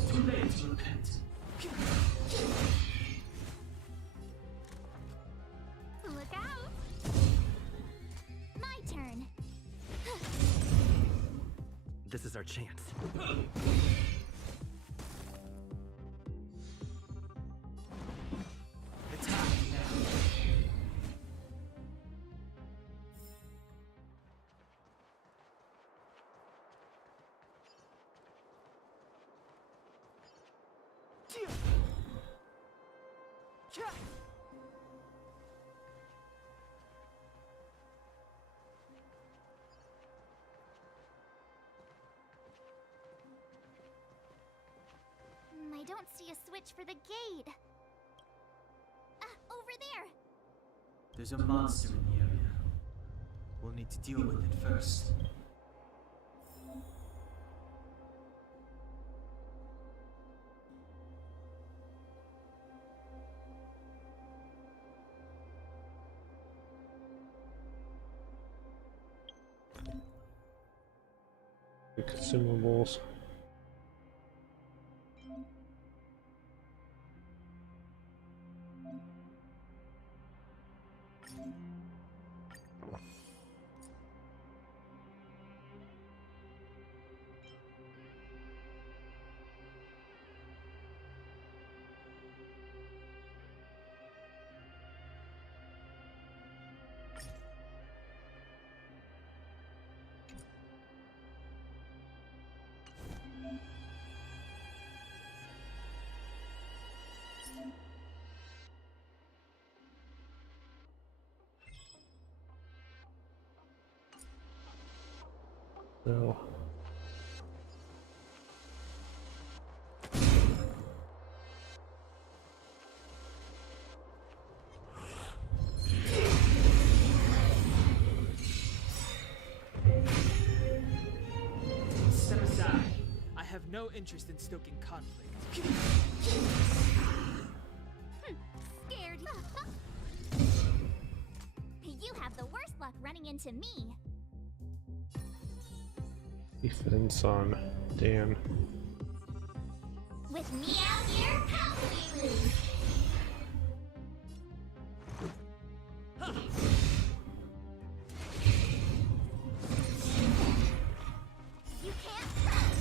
Too late to repent. is our chance. Attack now. I don't see a switch for the gate. Over there. There's a monster in the area. We'll need to deal with it first. The consumables. No. Step aside. I have no interest in stoking conflict. Scared. You have the worst luck running into me. Ethan's son, Dan. With me out here, how can we lose? You can't run.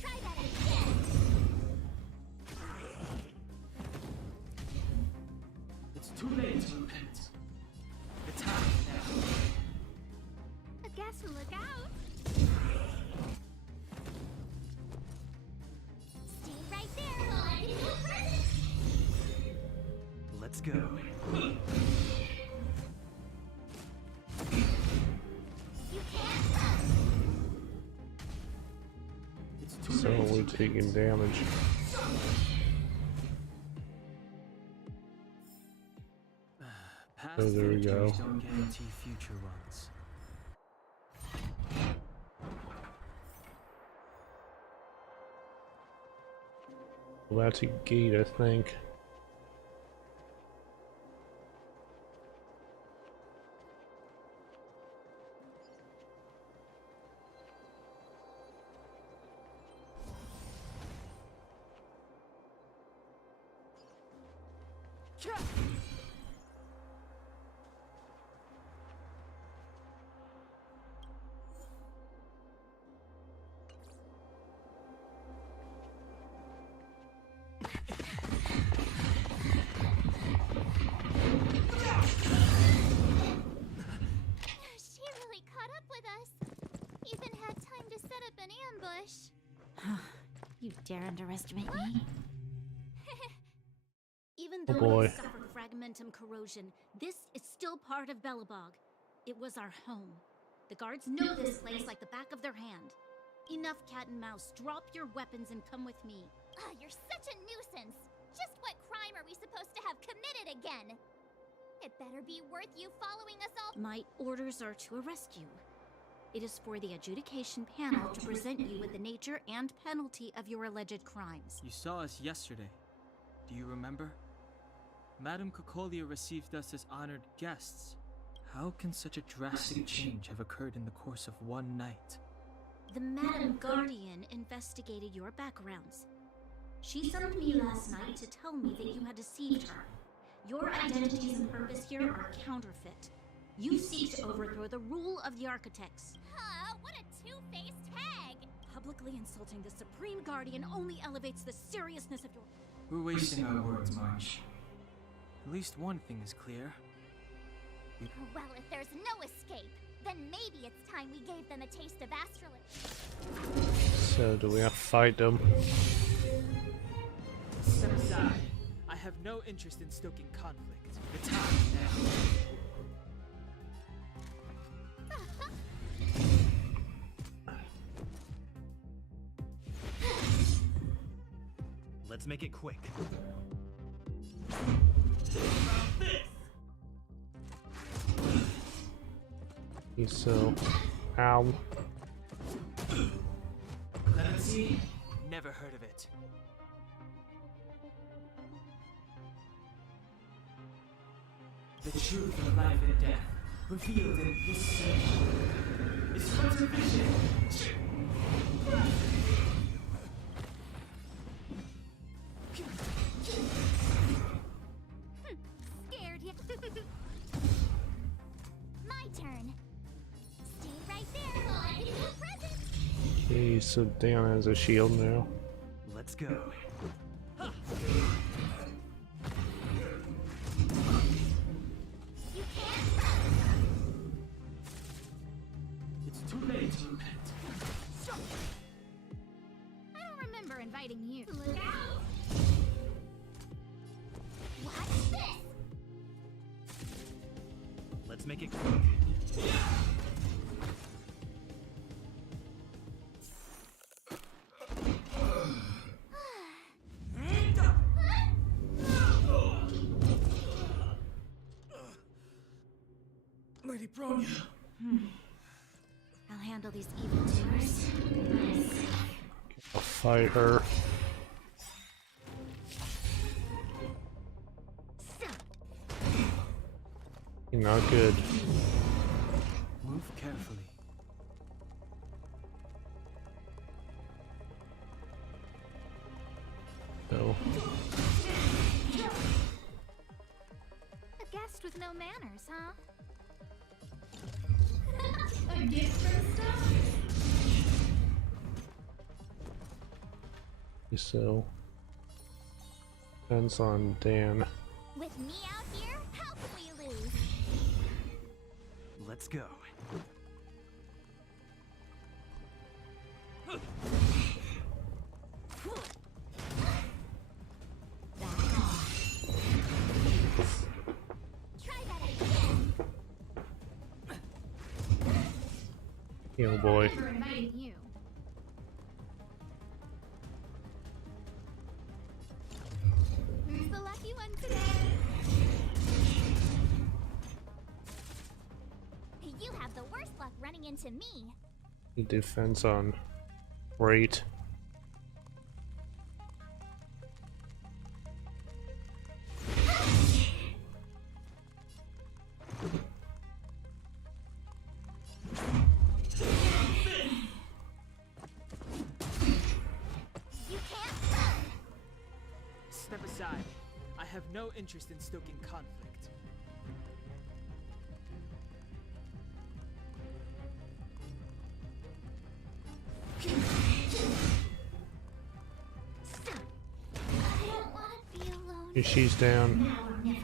Try that again. It's too late to repent. Attack now. I guess we'll look out. Stay right there while I get you a present. Let's go. You can't run. It's too So late. we're taking damage. Past Oh, there we victories go. don't guarantee future ones. Well, that's a gate, I think. She really caught up with us. Even had time to set up an ambush. You dare underestimate me? Even Oh though boy. we suffered fragmentum corrosion, this is still part of Belobog. It was our home. The guards know this place like the back of their hand. Enough cat and mouse. Drop your weapons and come with me. You're such a nuisance. Just what crime are we supposed to have committed again? It better be worth you following us all. My orders are to arrest you. It is for the adjudication panel to present you with the nature and penalty of your alleged crimes. You saw us yesterday. Do you remember? Madame Cocolia received us as honored guests. How can such a drastic change have occurred in the course of one night? The Madam Guardian investigated your backgrounds. She summoned me last night to tell me that you had deceived her. Your identities and purpose here are counterfeit. You seek to overthrow the rule of the Architects. Huh, what a two-faced hag! Publicly insulting the Supreme Guardian only elevates the seriousness of your... We're wasting our words, March. At least one thing is clear. Well, if there's no escape, then maybe it's time we gave them a taste of astrolage. So, do we have to fight them? Step aside. I have no interest in stoking conflict. The time is now. Let's make it quick. So, ow. Clemency? Never heard of it. The truth of life and death, revealed in this session, is but a vision. Scared you. My turn. Stay right there while I give you a present. Okay, so Dan has a shield now. Let's go. You can't run. It's too late to repent. I don't remember inviting you. Look out! Watch this! Let's make it quick. Lady Bronya. I'll handle these evildoers. I'll fight her. You're not good. Move carefully. No. A guest with no manners, huh? A gift and stuff? So, depends on Dan. With me out here, how can we lose? Let's go. Try that again. Oh boy. For inviting you. Who's the lucky one today? You have the worst luck running into me. He defends on great. You can't run. Step aside. I have no interest in stoking conflict. Stop. I don't want to be alone. She's down. Now or never.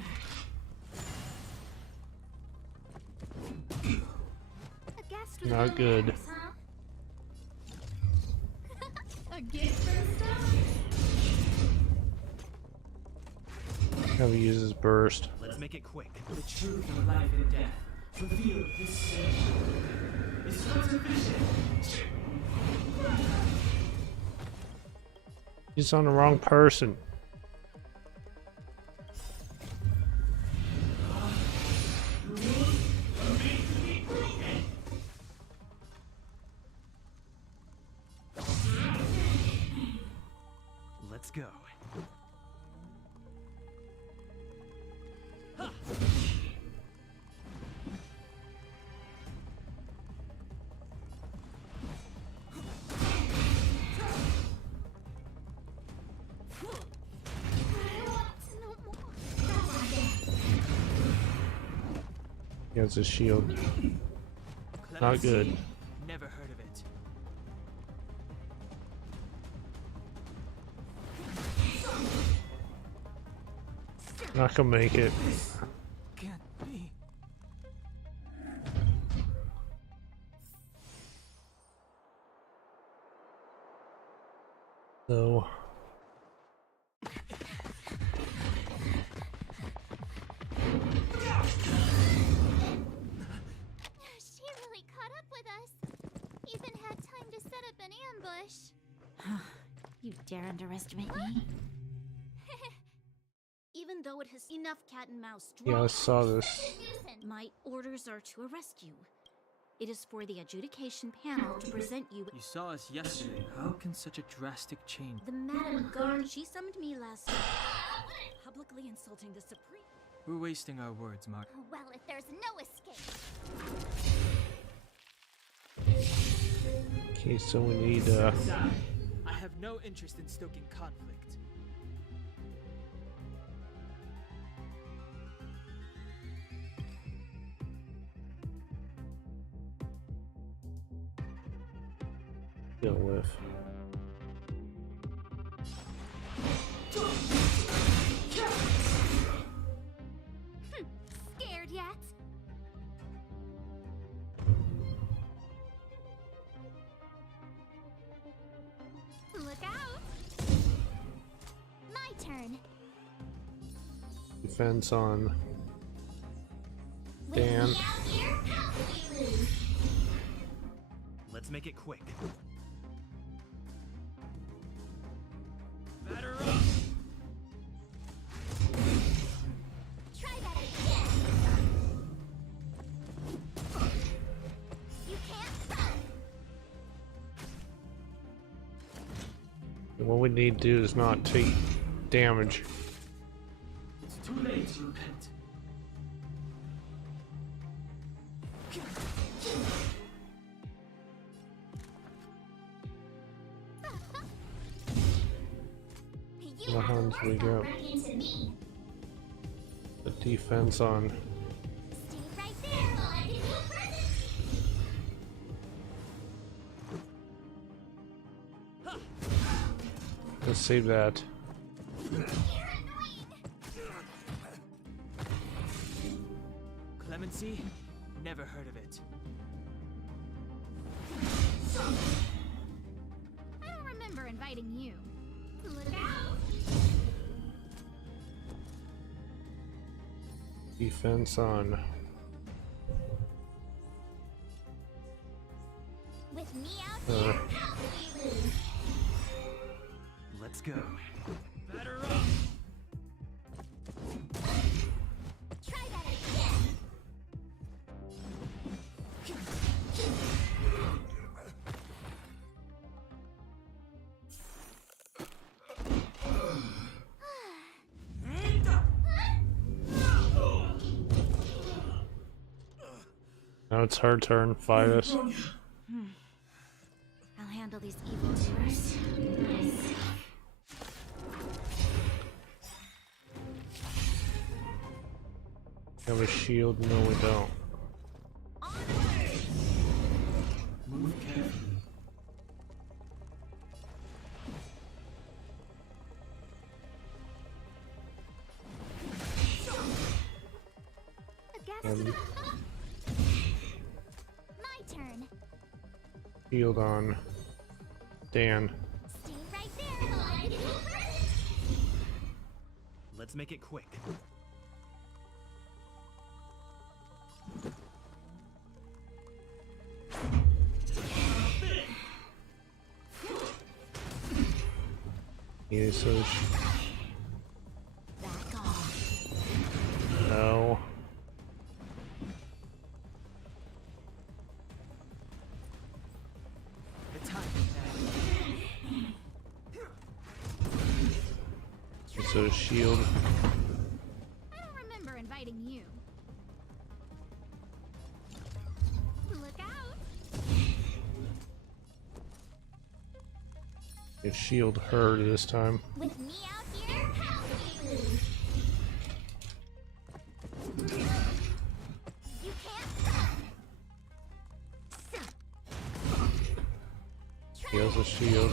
A guest with Not no good. manners, huh? A gift and stuff? Have to use his burst. Let's make it quick. The truth of life and death, revealed this session, is but a vision. He's on the wrong person. Let's go. He has a shield. Not Clemency? good. Never heard of it. Not gonna make it. Can't be. So She really caught up with us. Even had time to set up an ambush. You dare underestimate me? Even though it has enough cat and mouse yeah, I drama, saw this. my orders are to arrest you. It is for the adjudication panel to present you. You saw us yesterday. How can such a drastic change? The Madame Guard, she summoned me last week, publicly insulting the Supreme. We're wasting our words, Mark. Well, if there's no escape. Okay, so we need I have no interest in stoking conflict. deal with. Scared yet? Look out! My turn. Defense on Dan. Let's make it quick. Batter up! Try that again. You can't run. What we need to do is not take damage. It's too late to repent. What hands we got? Into me. The defense on Stay right there while I give you a present. let's save that. Clemency? Never heard of it. I don't remember inviting you. Look out! Defense on With me out here, how can we lose? Let's go. Batter up! Try that again. now it's her turn. Fight us. I'll handle these evildoers. Have a shield? No, we don't. Move carefully. My turn. Shield on Dan. Stay right there while I give you a present. Let's make it quick. Yeah, so Back off. no. The time is now. So shield. I don't remember inviting you. Look out! You shield her this time. With me out here, how can we lose? You can't He has a shield.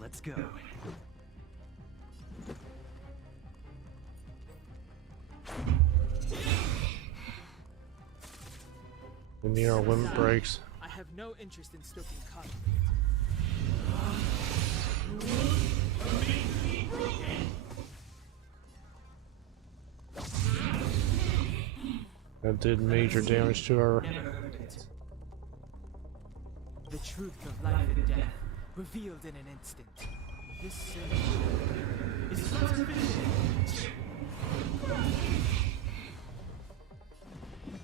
Let's go. We're near our limit breaks. I have no interest in stoking conflict. That did major damage to her. Never heard of it. The truth of life and death, revealed in an instant. This symbol is unforbidden.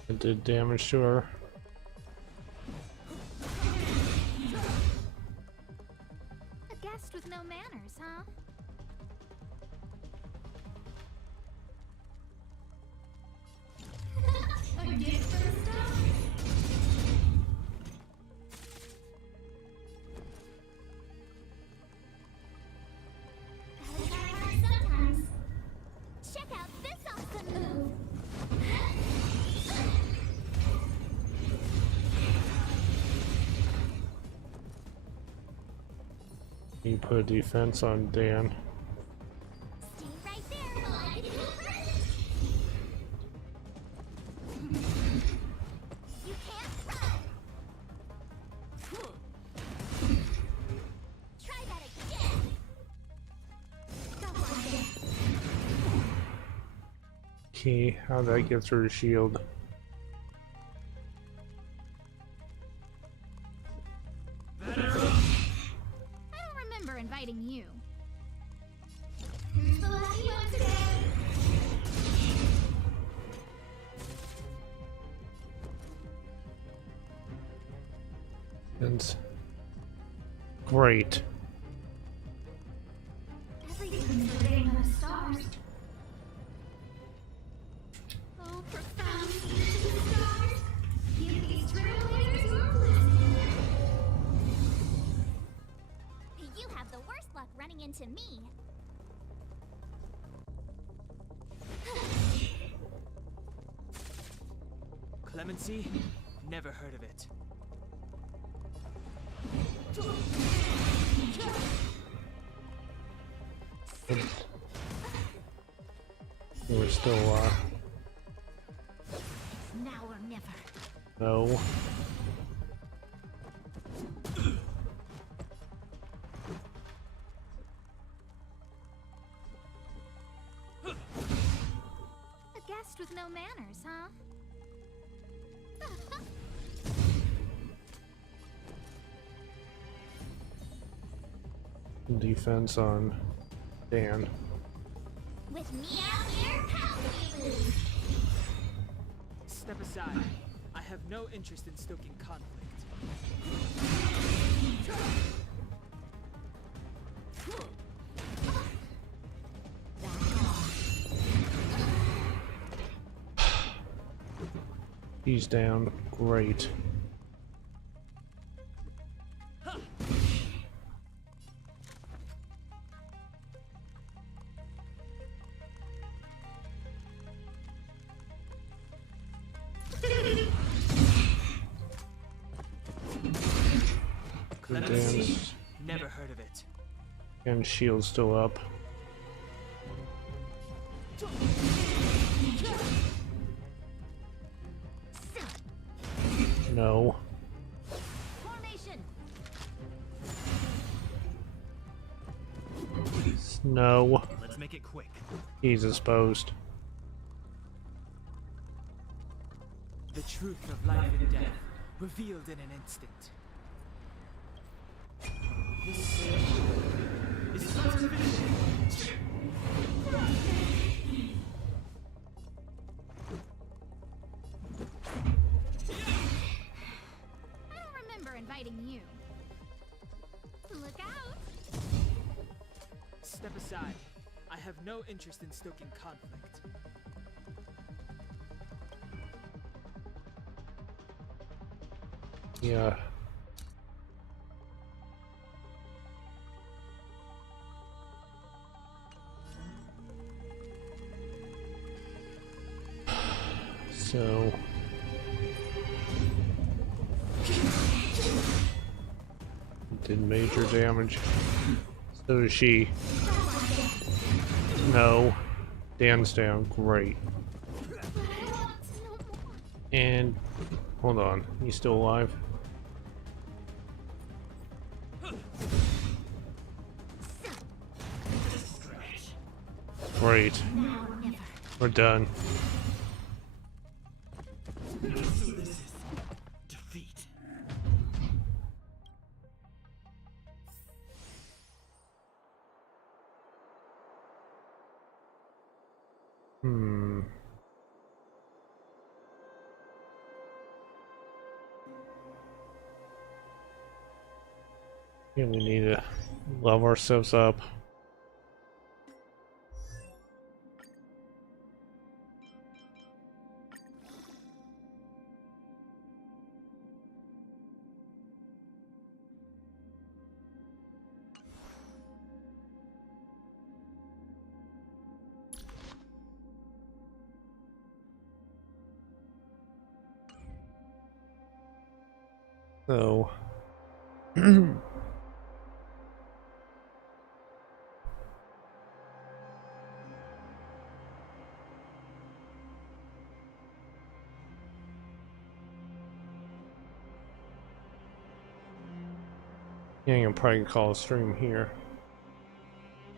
It did damage to her. A guest with no manners, huh? A gift for the stars. Gotta try hard sometimes. Check out this awesome move! You put a defense on Dan. Stay right there while I get you first! You can't run! Try that again! Key, how'd that get through the shield? I don't remember inviting you. Who's the lucky one today? And great. Everything's the game of stars. Oh, profound! Stars. Give these trailblazers your blessing. You have the worst luck running into me. Clemency? Never heard of it. We're still Now or never. no. A guest with no manners, huh? Defense on Dan. With me out here, how can you lose? Step aside. I have no interest in stoking conflict. He's down. Great. Good damage. Never heard of it. And shield still up. No. Formation. No. Let's make it quick. He's exposed. The truth of life and death, revealed in an instant. This symbol is unforbidden. I don't remember inviting you. Look out! Step aside. I have no interest in stoking conflict. Yeah. So did major damage. So does she. No. Dan's down. Great. And hold on. You still alive? Great. We're done. Yeah, we need to level ourselves up. So yeah, I'm probably gonna call a stream here.